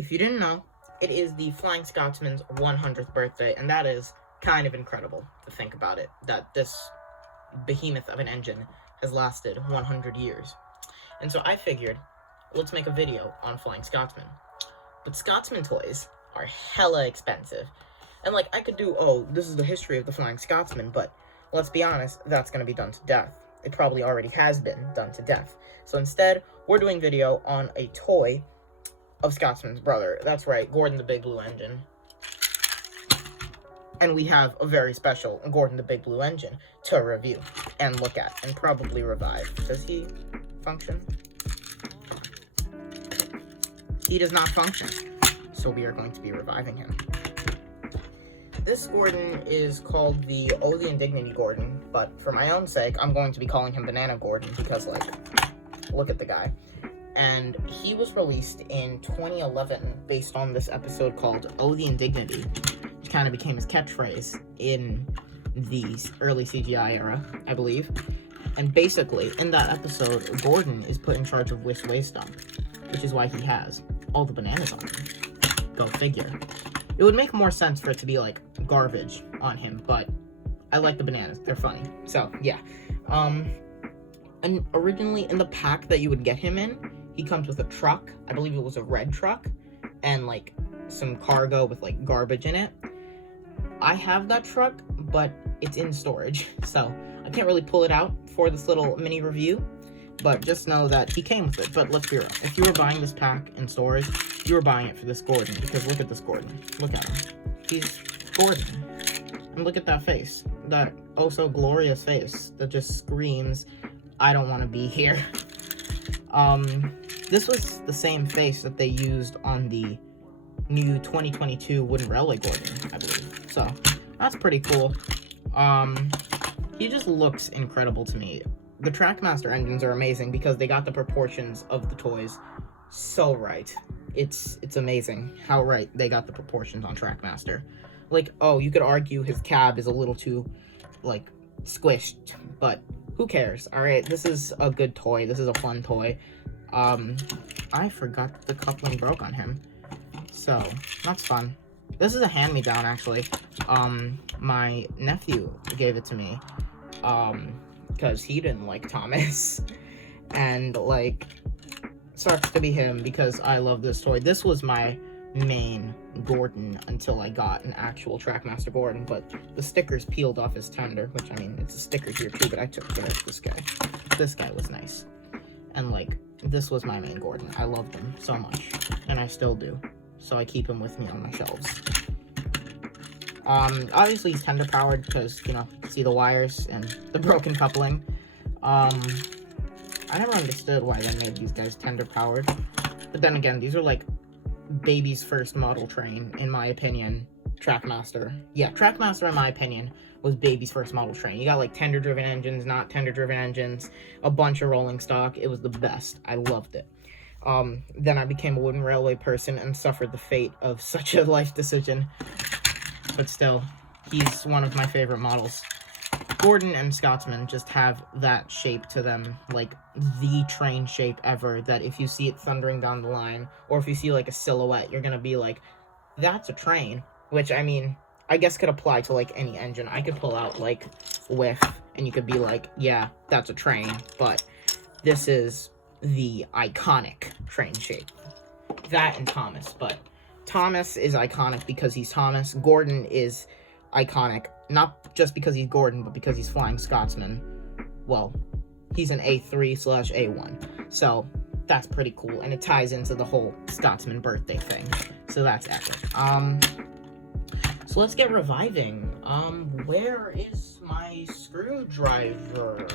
If you didn't know, it is the Flying Scotsman's 100th birthday, and that is kind of incredible to think about it, that this behemoth of an engine has lasted 100 years. And so I figured, let's make a video on Flying Scotsman. But Scotsman toys are hella expensive. And like, I could do, oh, this is the history of the Flying Scotsman, but let's be honest, that's going to be done to death. It probably already has been done to death. So instead, we're doing video on a toy of Scotsman's brother. That's right, Gordon the Big Blue Engine. And we have a very special Gordon the Big Blue Engine to review and look at and probably revive. Does he function? He does not function, so we are going to be reviving him. This Gordon is called the Indignity Gordon, but for my own sake, I'm going to be calling him Banana Gordon because, like, look at the guy. And he was released in 2011 based on this episode called Oh, the Indignity, which kind of became his catchphrase in the early CGI era, I believe. And basically, in that episode, Gordon is put in charge of Wish Way Stump, which is why he has all the bananas on him. Go figure. It would make more sense for it to be, like, garbage on him, but I like the bananas. They're funny. So, yeah. And originally, in the pack that you would get him in, he comes with a truck. I believe it was a red truck, and, like, some cargo with, like, garbage in it. I have that truck, but it's in storage, so I can't really pull it out for this little mini review, but just know that he came with it. But let's be real. If you were buying this pack in storage, you were buying it for this Gordon, because look at this Gordon. Look at him. He's Gordon. And look at that face. That oh so glorious face that just screams, I don't want to be here. This was the same face that they used on the new 2022 Wooden Railway Gordon, I believe. So, that's pretty cool. He just looks incredible to me. The Trackmaster engines are amazing because they got the proportions of the toys so right. It's amazing how right they got the proportions on Trackmaster. Like, oh, you could argue his cab is a little too, like, squished, but who cares? Alright, this is a good toy. This is a fun toy. I forgot the coupling broke on him. So, that's fun. This is a hand-me-down, actually. My nephew gave it to me, because he didn't like Thomas. And, like, sucks to be him because I love this toy. This was my main Gordon until I got an actual Trackmaster Gordon, but the stickers peeled off his tender, which, I mean, it's a sticker here too, but I took care of this guy. This guy was nice. And, like, this was my main Gordon. I loved him so much, and I still do. So I keep him with me on my shelves. Obviously he's tender powered because, you know, see the wires and the broken coupling. I never understood why they made these guys tender powered. But then again, these are like baby's first model train, in my opinion. Trackmaster. Yeah, Trackmaster, in my opinion, was baby's first model train. You got like tender driven engines, not tender driven engines, a bunch of rolling stock. It was the best. I loved it. Then I became a Wooden Railway person and suffered the fate of such a life decision. But still, he's one of my favorite models. Gordon and Scotsman just have that shape to them, like the train shape ever, that if you see it thundering down the line, or if you see like a silhouette, you're gonna be like, that's a train. Which, I mean, I guess could apply to like any engine. I could pull out like Whiff, and you could be like, yeah, that's a train. But this is the iconic train shape. That and Thomas, but Thomas is iconic because he's Thomas. Gordon is iconic, not just because he's Gordon, but because he's Flying Scotsman. Well, he's an A3/A1, so that's pretty cool, and it ties into the whole Scotsman birthday thing, so that's epic. So let's get reviving. Where is my screwdriver?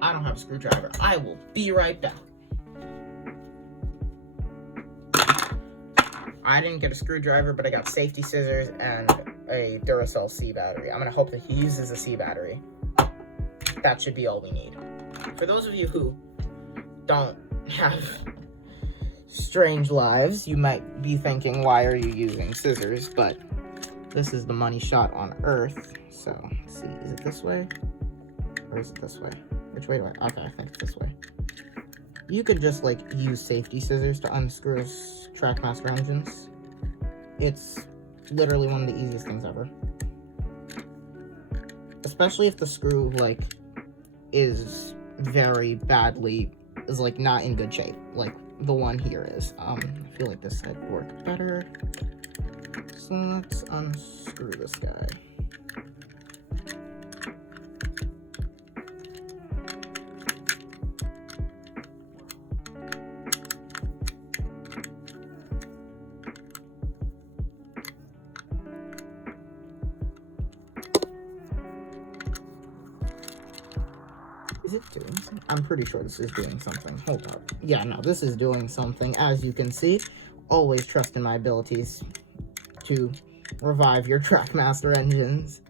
I don't have a screwdriver. I will be right back. I didn't get a screwdriver, but I got safety scissors and a Duracell C battery. I'm gonna hope that he uses a C battery. That should be all we need. For those of you who don't have strange lives, you might be thinking, why are you using scissors? But this is the money shot on Earth. So, let's see, is it this way? Or is it this way? Which way do I? Okay, I think it's this way. You could just, like, use safety scissors to unscrew Trackmaster engines. It's literally one of the easiest things ever. Especially if the screw, like, is like, not in good shape. Like, the one here is. I feel like this side would work better. So let's unscrew this guy. Is it doing something? I'm pretty sure this is doing something. Hold up. Yeah, no, this is doing something. As you can see, always trust in my abilities to revive your Trackmaster engines.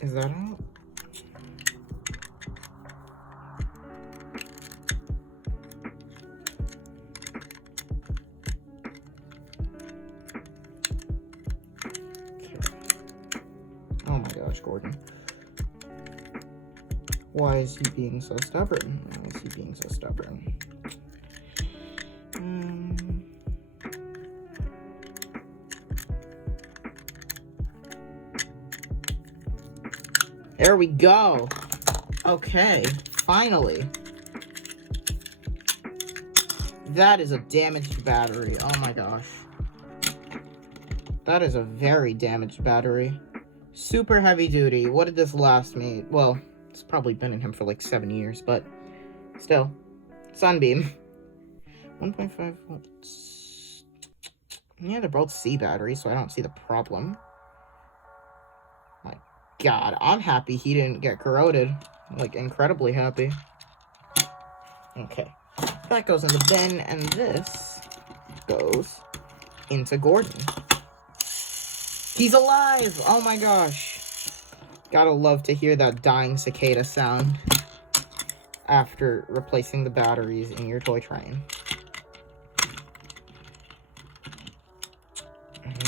Is that out? Oh my gosh, Gordon. Why is he being so stubborn? Why is he being so stubborn? There we go. Okay, finally. That is a damaged battery. Oh my gosh. That is a very damaged battery. Super heavy duty. What did this last me? Well, it's probably been in him for like 7 years, but still. Sunbeam. 1.5 volts. Yeah, they're both C batteries, so I don't see the problem. My God, I'm happy he didn't get corroded. Like, incredibly happy. Okay. That goes in the bin, and this goes into Gordon. He's alive! Oh my gosh. Gotta love to hear that dying cicada sound after replacing the batteries in your toy train.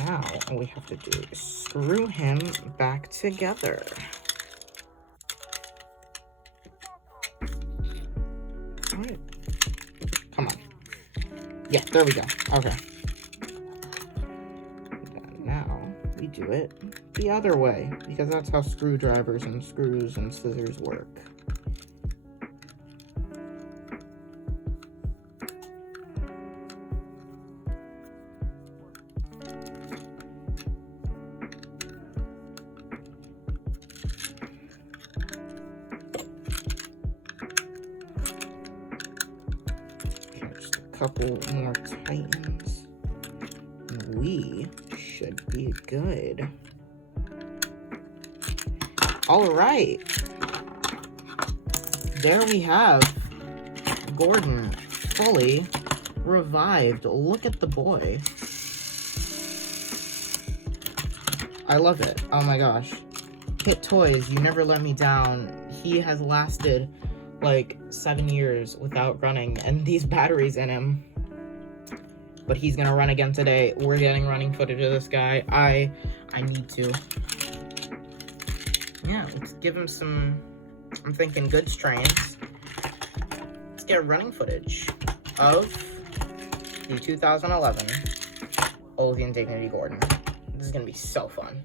Now, all we have to do is screw him back together. Alright. Come on. Yeah, there we go. Okay. Now, we do it the other way, because that's how screwdrivers and screws and scissors work. Couple more tightens, and we should be good. All right, there we have Gordon fully revived. Look at the boy. I love it. Oh my gosh. Hit Toys, you never let me down. He has lasted like 7 years without running, and these batteries in him. But he's gonna run again today. We're getting running footage of this guy. I need to. Yeah, let's give him some, I'm thinking good strains. Let's get running footage of the 2011 Indignity Gordon. This is gonna be so fun.